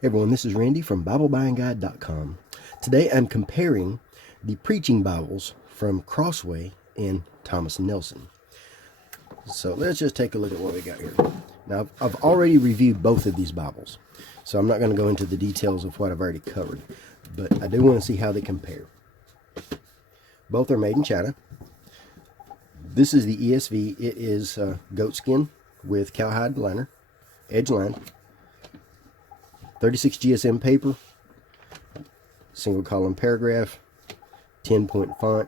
Hey everyone, this is Randy from BibleBuyingGuide.com. Today I'm comparing the preaching Bibles from Crossway and Thomas Nelson. So let's just take a look at what we got here. Now I've already reviewed both of these Bibles, so I'm not going to go into the details of what I've already covered, but I do want to see how they compare. Both are made in China. This is the ESV. It is goatskin with cowhide liner, edge lined. 36 GSM paper, single column paragraph, 10-point font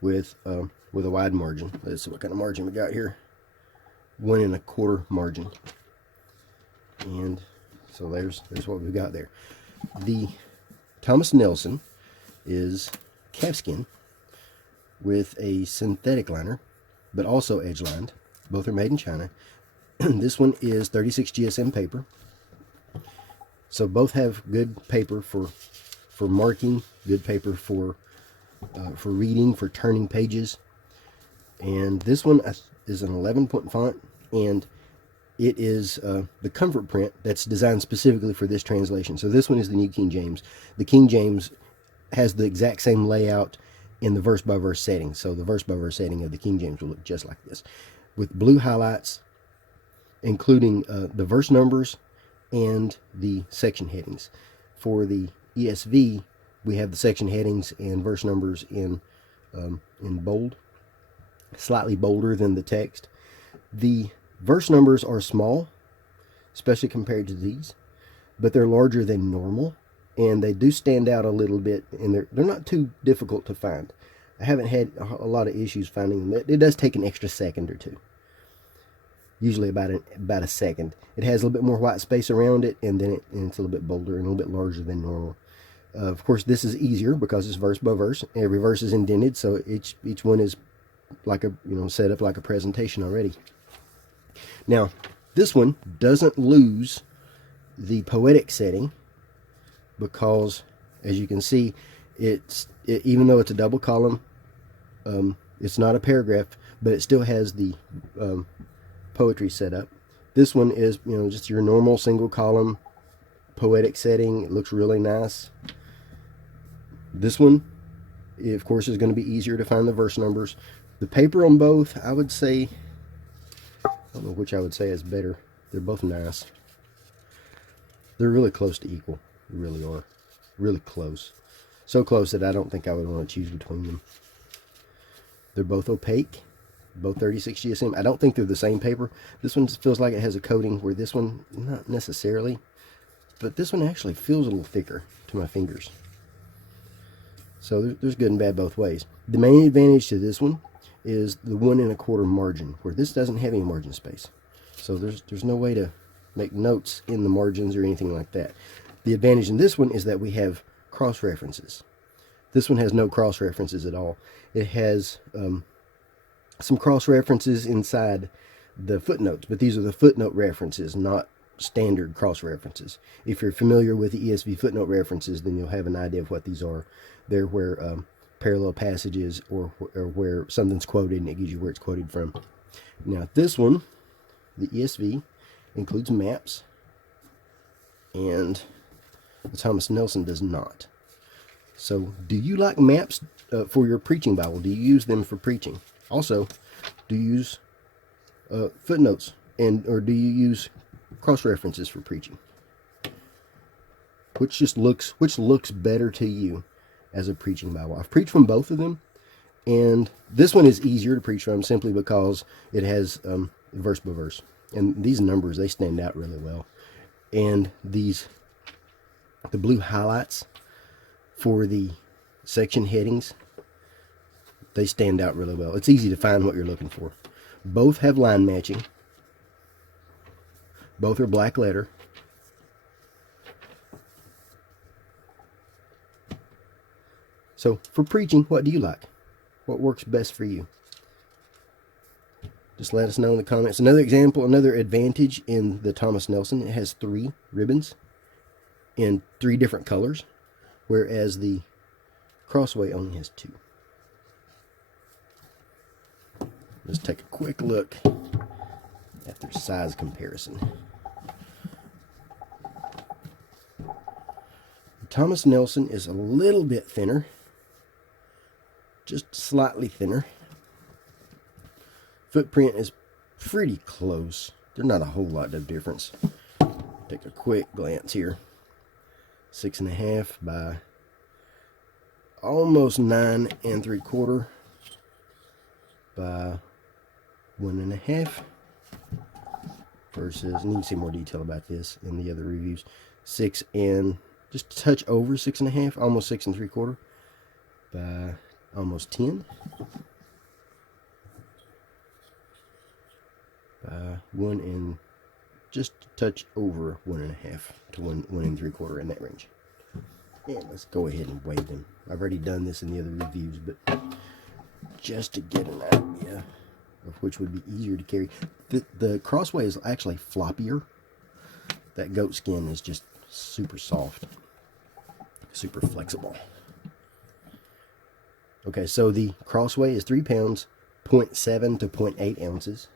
with a wide margin. Let's see what kind of margin we got here. 1 1/4 margin. And so there's what we've got there. The Thomas Nelson is calfskin with a synthetic liner, but also edge lined. Both are made in China. This one is 36 GSM paper. So both have good paper for marking, good paper for reading, for turning pages. And this one is an 11-point font, and it is the comfort print that's designed specifically for this translation. So this one is the New King James. The King James has the exact same layout in the verse-by-verse setting. So the verse-by-verse setting of the King James will look just like this, with blue highlights, including the verse numbers and the section headings. For the ESV, we have the section headings and verse numbers in bold, slightly bolder than the text. The verse numbers are small, especially compared to these, but they're larger than normal, and they do stand out a little bit, and they're not too difficult to find. I haven't had a lot of issues finding them. It does take an extra second or two. Usually about a second. It has a little bit more white space around it, and then it's a little bit bolder and a little bit larger than normal. Of course, this is easier because it's verse by verse. Every verse is indented, so each one is like set up like a presentation already. Now, this one doesn't lose the poetic setting because, as you can see, even though it's a double column, it's not a paragraph, but it still has the poetry setup. This one is just your normal single column poetic setting. It looks really nice. This one, of course, is going to be easier to find the verse numbers. The paper on both, I would say, I don't know which I would say is better. They're both nice. They're really close to equal. They really are. Really close. So close that I don't think I would want to choose between them. They're both opaque. Both 36 GSM. I don't think they're the same paper. This one feels like it has a coating, where this one, not necessarily. But this one actually feels a little thicker to my fingers. So there's good and bad both ways. The main advantage to this one is the 1 1/4 margin, where this doesn't have any margin space. So there's no way to make notes in the margins or anything like that. The advantage in this one is that we have cross references. This one has no cross references at all. It has some cross references inside the footnotes, but these are the footnote references, not standard cross references. If you're familiar with the ESV footnote references, then you'll have an idea of what these are. They're where parallel passages or where something's quoted, and it gives you where it's quoted from. Now this one, the ESV, includes maps, and the Thomas Nelson does not. So do you like maps for your preaching Bible? Do you use them for preaching? Also, do you use footnotes or do you use cross references for preaching? Which looks better to you as a preaching Bible? I've preached from both of them, and this one is easier to preach from simply because it has verse by verse, and these numbers, they stand out really well. And the blue highlights for the section headings, they stand out really well. It's easy to find what you're looking for. Both have line matching. Both are black letter. So for preaching, what do you like? What works best for you? Just let us know in the comments. Another example, another advantage in the Thomas Nelson, it has 3 ribbons in 3 different colors, whereas the Crossway only has 2. Let's take a quick look at their size comparison. Thomas Nelson is a little bit thinner, just slightly thinner. Footprint is pretty close. There's not a whole lot of difference. Take a quick glance here. 6.5 by almost 9 3/4 by 1.5 versus, and you can see more detail about this in the other reviews, 6 and just a touch over 6.5, almost 6 3/4 by almost 10 by 1 and just a touch over 1.5 to 1 3/4 in that range. And let's go ahead and weigh them. I've already done this in the other reviews, but just to get an idea of which would be easier to carry. The Crossway is actually floppier. That goat skin is just super soft, super flexible. Okay, so the Crossway is 3 pounds, 0.7 to 0.8 ounces.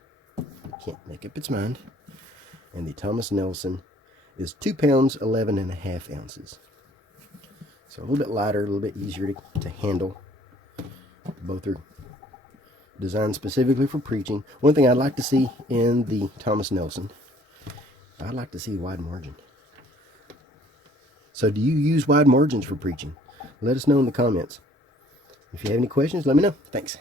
Can't make up its mind. And the Thomas Nelson is 2 pounds, 11.5 ounces. So a little bit lighter, a little bit easier to handle. Both are designed specifically for preaching. One thing I'd like to see in the Thomas Nelson, I'd like to see wide margin. So do you use wide margins for preaching? Let us know in the comments. If you have any questions, let me know. Thanks.